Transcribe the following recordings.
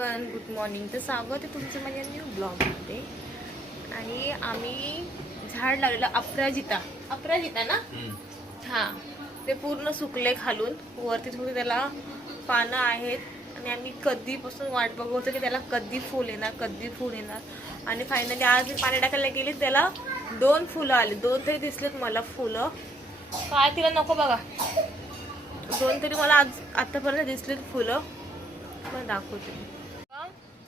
Everyone, good morning. तर स्वागत आहे तुमचं माझ्या न्यू ब्लॉगमध्ये. आणि आम्ही झाड लावलेलं अपराजिता ना, हां, ते पूर्ण सुकले खालून. वरती थोडी त्याला पानं आहेत आणि आम्ही कधीपासून वाट बघतो की त्याला कधी फुल येणार. आणि फायनली आज पाणी टाकायला गेली, त्याला 2 फुलं आली. 2 तरी दिसलेत मला फुलं. काय तिला नको बघा, 2 तरी मला आज आतापर्यंत दिसलेत फुलं. पण दाखवते.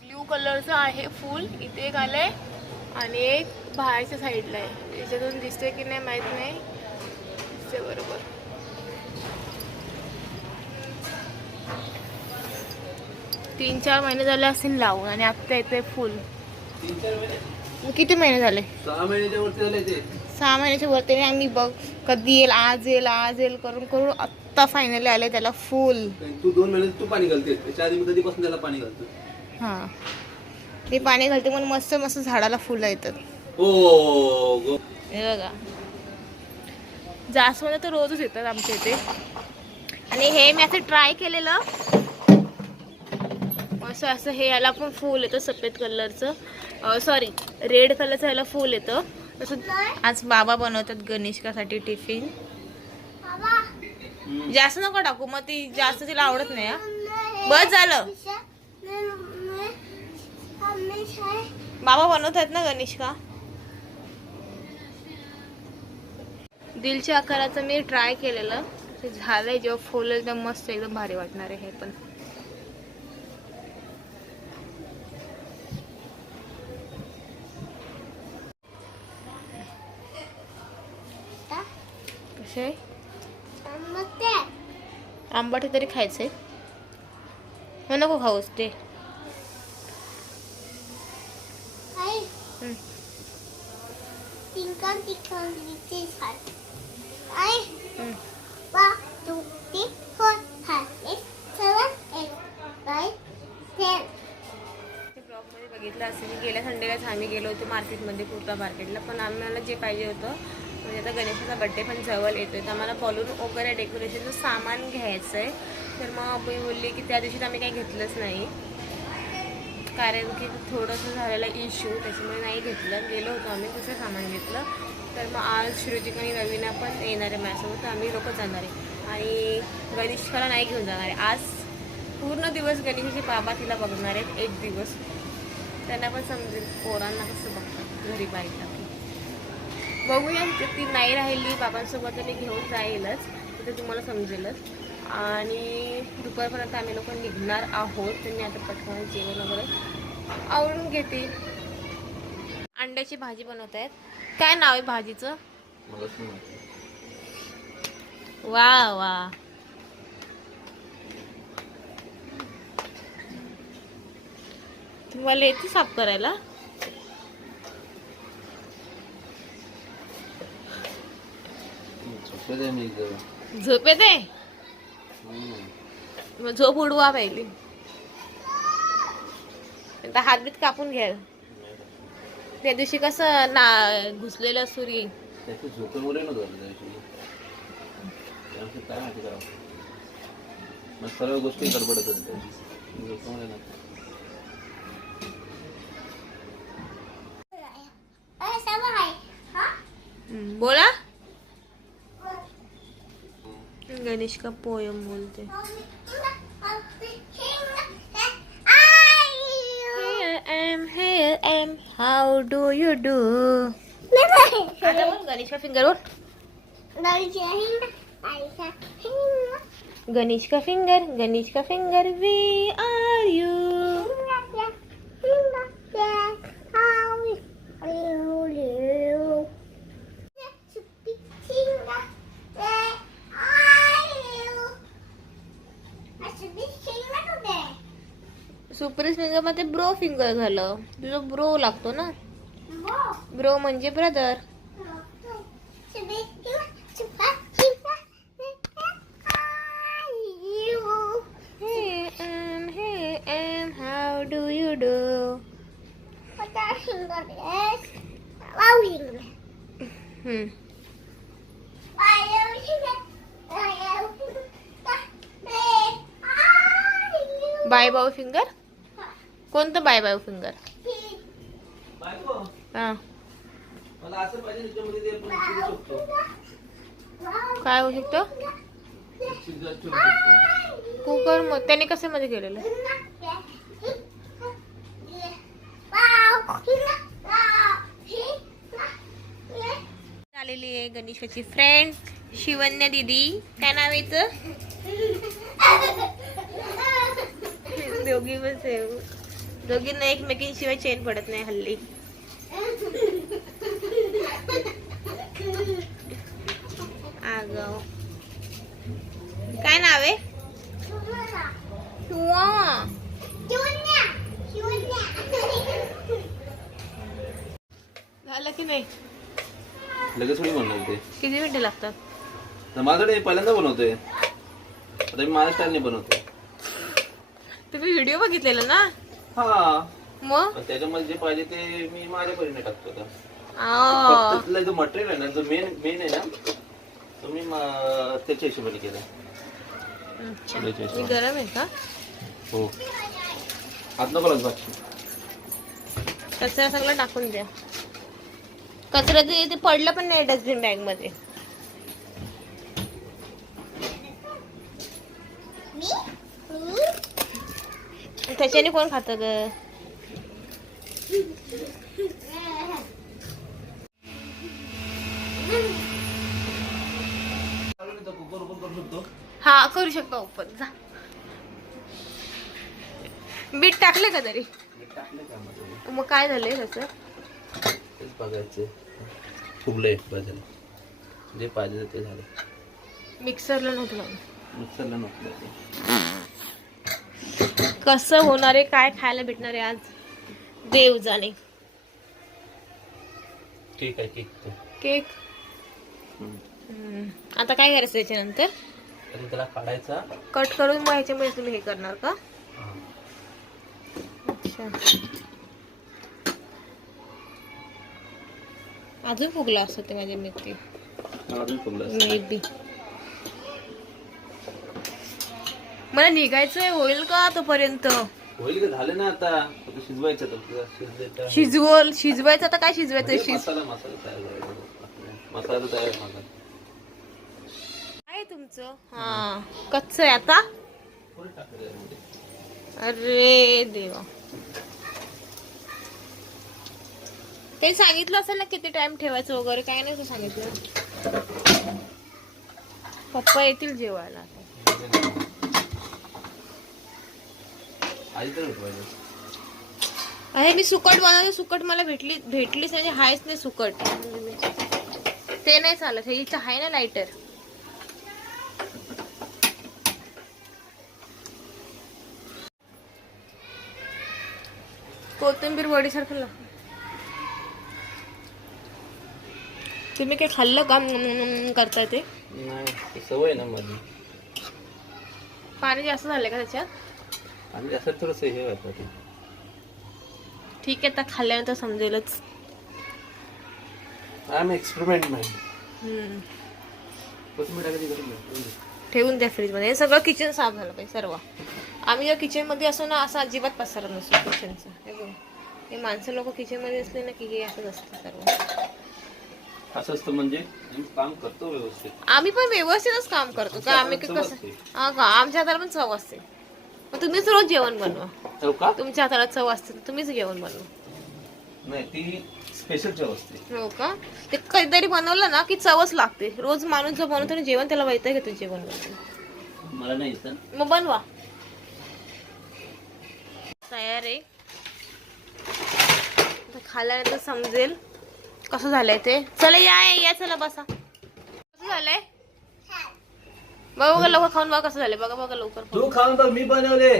ब्ल्यू कलरचं आहे फुल, इथे एक आलंय आणि एक बाहेरच्या साईडला आहे. याच्यातून दिसते की नाही माहित नाही, दिसते बरोबर. तीन 4 महिने झाले असतील लावून आणि आता येते फुल. 3-4 महिने? किती महिने झाले? 6 महिन्याच्या वरती झाले ते. 6 महिन्याच्या वरती. आम्ही बघ कधी येईल, आज येईल करून आत्ता फायनली आले त्याला फुल. तू 2 महिन्यात तू पाणी घालते, त्याच्या आधी मी कधीपासून त्याला पाणी घालतो. हां, मी पाणी घालते म्हणून मस्त मस्त झाडाला फुलं येतात. हो, हे बघा, जास्वंद तर रोजच येतात आमच्या इथे. आणि हे मी असं ट्राय केलेलं, असं हे याला पण फूल येतं सफेद कलरचं, सॉरी रेड कलरचं याला फूल येतं. तसं आज बाबा बनवतात गणेशकासाठी टिफिन. जास्त नको टाकू, मग ती जास्त तिला आवडत नाही. बस झालं, बाबा बनवतात ना गणेशका. दिलच्या आकाराचं मी ट्राय केलेलं, ते झालंय. जेव्हा फुल एकदम मस्त, एकदम भारी वाटणार आहे. हे पण कसे आंबट तरी खायचंय, मग नको खाऊस ते. बघितलं असेल की गेल्या संडेलाच आम्ही गेलो होतो मार्केटमध्ये, कुर्ता मार्केटला. पण आम्हाला जे पाहिजे होतं, म्हणजे आता गणेशाचा बड्डे पण जवळ येतोय, तर आम्हाला बलून वगैरे डेकोरेशनचं सामान घ्यायचं आहे. तर मग अब्बू बोलली की त्या दिवशी आम्ही काही घेतलंच नाही, कारण की थोडंसं झालेला इश्यू, त्याच्यामुळे नाही घेतलं. गेलो होतो आम्ही, दुसरं सामान घेतलं. तर मग आज श्रुतिक आणि रवीना पण येणार आहे माझ्यासोबत, तर आम्ही लोकं जाणार आहे. आणि गणेशकाला नाही घेऊन जाणार आहे. आज पूर्ण दिवस गणेशाचे बाबा तिला बघणार आहेत, 1 दिवस. त्यांना पण समजेल पोरांना कसं बघतात घरी बायका. बघूया, ती नाही राहिली बाबांसोबत तरी घेऊन जाईलच, तर ते तुम्हाला समजेलच. आणि दुपारपर्यंत आम्ही लोक निघणार आहोत. त्यांनी आता पटकन जेवण वगैरे आवरून घेते. अंड्याची भाजी बनवत आहेत. काय नाव आहे भाजीचं? वा वा, तुम्हाला येते साफ करायला? झोप येते, मग झोप उडवा पाहिजे. आता हातबीत कापून घ्या. त्या दिवशी कसं ना घुसलेलं सुरी. सर्व गोष्टी गडबडत होत्या. बोला. गणेश का पोयम बोलते. Here I am, how do you do? आता बोल गणेश का फिंगर बोल. गणेश का finger, we are you. Super finger मध्ये ब्रो फिंगर झालं. तुझं ब्रो लागतो ना, ब्रो म्हणजे brother. How do you do? Bye bye finger. कोणतं बाय बाय फिंगर? बायको, हा, मला असं पाहिजे त्याच्यामध्ये ते आपण करू शकतो. काय होऊ शकतं? शिजत ठेवू शकतो. कुकर मग त्याने कशामध्ये केलेलं? आलेली आहे गणेशाची फ्रेंड शिवन्या दीदी. काय नाव आहे हिचं? दोघी पण सेव. दोघींना एकमेकींशिवाय चेन पडत नाही हल्ली. आगाव. काय नाव आहे? शिवा. झालं की नाही? लगेच थोडी बनवलं ते. किती मिनिटं लागतात? तर माझ्याकडे पहिल्यांदा बनवतोय. आता मी माझ्या स्टाईलने बनवतोय. तुम्ही व्हिडिओ बघितलेला ना? हा, मग पण त्याच्यामध्ये जे पाहिजे ते मी माझ्या परीने टाकतो आता. आ, फक्त तिथला जो मटेरियल आहे ना, जो मेन आहे ना, तो मी त्याच्या हिशोबाने केला. अच्छा. मी गरम आहे का? हो, हात नको लागू बाकी. कचरा सगळं टाकून द्या. कचरा ते पडलं पण नाही डस्टबिन बॅग मध्ये. त्याच्याने कोण खातं ग? हा, करू शकतो ओपन. जा. बीट टाकले का तरी? मग काय झालंय त्याचं? तेच बघायचं. फुगलंय बरं, जे पाहिजे ते झालं. मिक्सरला नव्हतं लावलं. मिक्सरला नको. कसं होणार आहे? काय खायला भेटणार आहे आज? देव जाणे. ठीक आहे, ठीक आहे. केक. आता काय करायचं त्याच्यानंतर? आणि त्याला काढायचा. कट करून मग ह्याच्यामध्ये तुम्ही हे करणार का? हा. अच्छा. अजून फुगला असतं ते माझ्या मिरची. अजून फुगलं असतं. May be. मला निघायचंय. होईल का तोपर्यंत? होईल का? झालं ना आता. फक्त शिजवायचं तर शिजवायचं आता काय शिजवायचं? मसाला तयार करायचा. मसाला तयार झाला. काय तुमचं? हा, कच्च आहे आता. थोडं टाकायचं यामध्ये. अरे देवा. काही सांगितलं असेल ना किती टाइम ठेवायचं वगैरे? काय नाही सांगितलं. पप्पा येतील जेवायला आता. आधी तर उठवायचं. अरे मी सुकट बनवते. सुकट मला भेटलीच म्हणजे हायच नाही सुकट. ते नाही चालत. हे इथं आहे ना लायटर. कोथिंबीर वडी सारखं लागतं. तुम्ही काही खाल्लं का करताय ते? नाही, सवय ना माझी. पाणी जास्त झालंय का त्याच्यात? आणि असं थोडंसं हे व्हायचं ते. ठीक आहे, आता खाल्ल्यानंतर समजेलच. I am experiment man. ठेवून द्या फ्रीज मध्ये. हे सगळं किचन साफ झालं पाहिजे सर्व. आम्ही जेव्हा किचन मध्ये असो ना, असं अजिबात पसारा नसतो किचनचा. हे बघ, हे माणसं लोक किचन मध्ये असले ना की हे असंच असतं सर्व. असं असतं म्हणजे काम करतो व्यवस्थित. आम्ही पण व्यवस्थितच काम करतो का? आम्ही कसं? हा का? आमच्या हाताला पण चव असते. मग तुम्हीच रोज जेवण बनवा. हो का? तुमच्या हाताला चव असते तर तुम्हीच जेवण बनवा. नाही, ती स्पेशल चव असते. हो का? ते कधीतरी बनवलं ना की चवच लागते. रोज माणूस जो बनवतो ना जेवण, त्याला वैताग येतो जेवण बनवतो. मला नाही येत. मग बनवा. तयार आहे. खाल्ल्यानंतर समजेल कसं झालंय ते. चला या चला बसा. कसं झालंय बघा बघा. लवकर खाऊन बघा कसं झालंय. बघा बघा लवकर. तू खाऊन बघ, मी बनवले.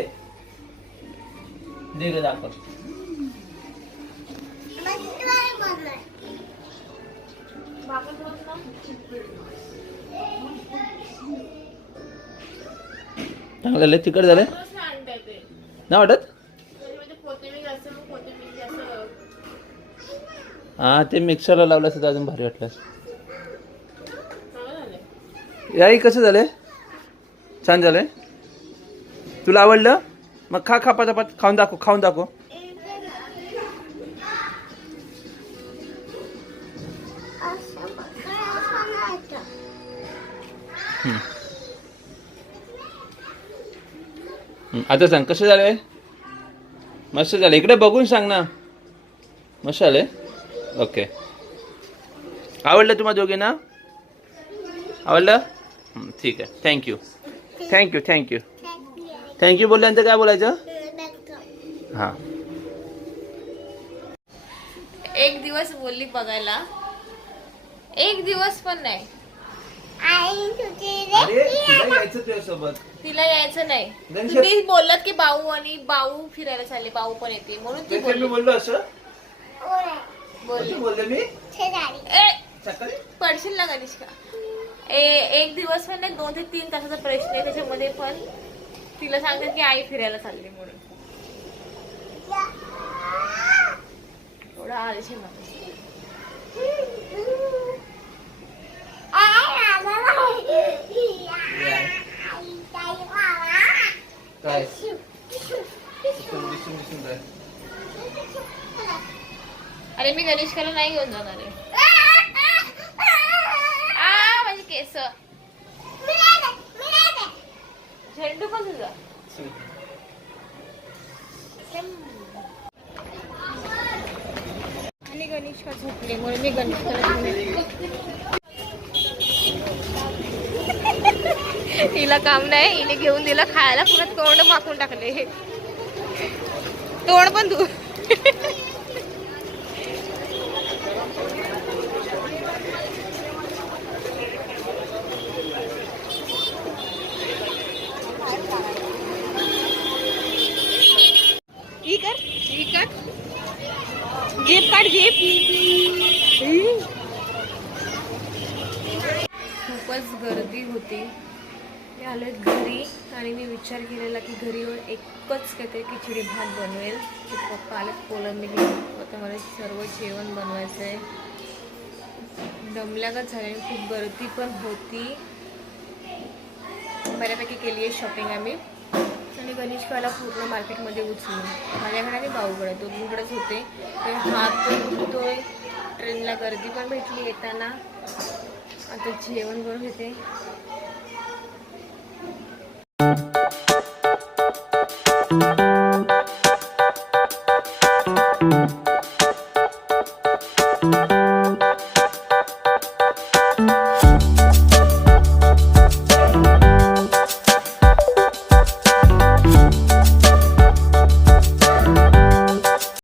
दे ग दाखव. चांगलं लय तिखट झालंय ना वाटत? हा, ते मिक्सरला लावलं असतं अजून भारी वाटलं. याई कसं झालंय? छान झालंय. तुला आवडलं? मग खा पटापट खाऊन दाखव. आता सांग कसं झालंय. मस्त झालं. इकडे बघून सांग ना. मस्त झालंय. ओके. आवडलं तुम्हाला दोघींना? आवडलं? ठीक आहे. थँक्यू थँक्यू थँक्यू थँक्यू बोलल्यानंतर काय बोलायचं? हां. एक दिवस बोलली बघायला, एक दिवस पण नाही. अरे तुला यायचं तुझ्यासोबत. तिला यायचं नाही. गणेश- तुम्ही बोललात की बाऊ फिरायला चालले, बाऊ पण येते म्हणून ती मी बोलली. बोललो असं बोलली. बोलले मी ए, सकाळी. पडशील ना गणेशका. एक दिवस पण नाही, 2 ते 3 तासाचा प्रश्न आहे. त्याच्यामध्ये पण तिला सांगतात की आई फिरायला चालली म्हणून. थोडा आळशी माणूस. काय दिसून काय? अरे मी गणेशकाला नाही घेऊन जाणार आहे. माझी केस. झेंडू पण तुझा. आणि गणेशका झोपले म्हणून मी गणेशकाला हिला काम नाही, हिने घेऊन दिलं खायला, पुन्हा तोंड माखून टाकले. तोंड पण तू. जीप काढ जीप. खूपच गर्दी होती. मी आले घरी आणि मी विचार केलेला की घरी येऊन एकच काहीतरी खिचडी भात बनवेल. की पप्पा आलेत कोलंबी घेऊन, आता मला सर्व जेवण बनवायचं आहे. दमल्यागत झाले, खूप गर्दी पण होती. बऱ्यापैकी केली आहे शॉपिंग आम्ही. आणि गणेशकाला पूर्ण मार्केटमध्ये उचलून माझ्याकडे आणि भाऊकडे दोघींकडेच होते. ते हात पण धुतोय. ट्रेनला गर्दी पण भेटली येताना. आता जेवण बनवून घेते.